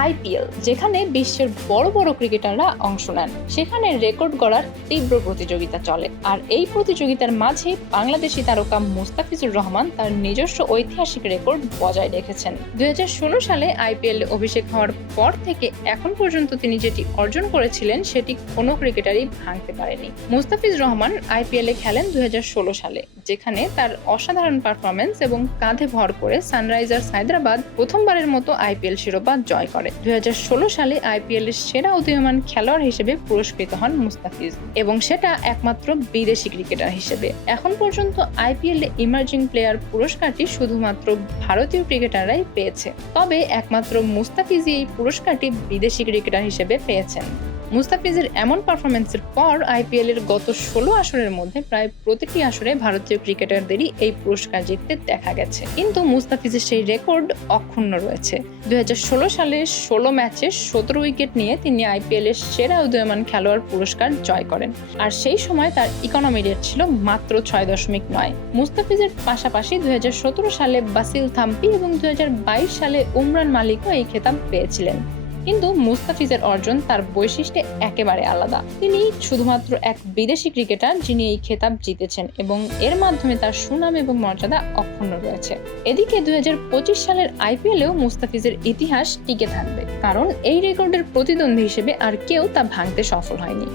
IPL, যেখানে বিশ্বের বড় বড় ক্রিকেটাররা অংশ নেন। সেখানে রেকর্ড গড়ার তীব্র প্রতিযোগিতা চলে। আর এই প্রতিযোগিতার মাঝে বাংলাদেশি তারকা মুস্তাফিজুর রহমান তার নিজস্ব ঐতিহাসিক রেকর্ড বজায় রেখেছেন। দুই সালে আইপিএল অভিষেক হওয়ার পর থেকে এখন পর্যন্ত তিনি যেটি অর্জন করেছিলেন, সেটি কোনো ক্রিকেটারই ভাঙতে পারেনি। মুস্তাফিজ রহমান আইপিএল এ খেলেন দুই হাজার ষোলো সালে, যেখানে তার অসাধারণ পারফরমেন্স এবং কাঁধে ভর করে সানরাইজার্স হায়দ্রাবাদ প্রথমবারের মতো আইপিএল শিরোপা জয় করে দুই সালে আইপিএল এর সেরা উদীয়মান খেলোয়াড় হিসেবে পুরস্কৃত হন মুস্তাফিজ এবং সেটা একমাত্র বিদেশি ক্রিকেটার হিসেবে। এখন পর্যন্ত আইপিএল এ ইমার্জিং প্লেয়ার পুরস্কারটি শুধুমাত্র ভারতীয় ক্রিকেটাররাই পেয়েছে। তবে একমাত্র মুস্তাফিজই এই পুরস্কারটি বিদেশি ক্রিকেটার হিসেবে পেয়েছেন। মুস্তাফিজের এমন পারফরমেন্সের পর আইপিএল এর গত ষোলো আসরের মধ্যে প্রায় প্রতিটি আসরে ভারতীয় ক্রিকেটারদেরই এই পুরস্কার জিততে দেখা গেছে। কিন্তু মুস্তাফিজের সেই রেকর্ড অক্ষুণ্ণ রয়েছে। দুই সালে ষোলো ম্যাচে সতেরো উইকেট নিয়ে তিনি আইপিএল এর সেরা উদীয়মান খেলোয়াড় পুরস্কার জয় করেন। আর সেই সময় তার ইকোনমি রেট ছিল মাত্র ছয় দশমিক নয়। মুস্তাফিজের পাশাপাশি দুই হাজার সতেরো সালে বাসিল থাম্পি এবং দুই হাজার বাইশ সালে উমরান মালিকও এই খেতাব পেয়েছিলেন। কিন্তু মুস্তাফিজের অর্জন তার বৈশিষ্ট্যে একেবারে আলাদা। তিনি শুধুমাত্র এক বিদেশি ক্রিকেটার যিনি এই খেতাব জিতেছেন এবং এর মাধ্যমে তার সুনাম এবং মর্যাদা অক্ষুণ্ণ রয়েছে। এদিকে দুই হাজার পঁচিশ সালের আইপিএলেও মুস্তাফিজের ইতিহাস টিকে থাকবে, কারণ এই রেকর্ডের প্রতিদ্বন্দ্বী হিসেবে আর কেউ তা ভাঙতে সফল হয়নি।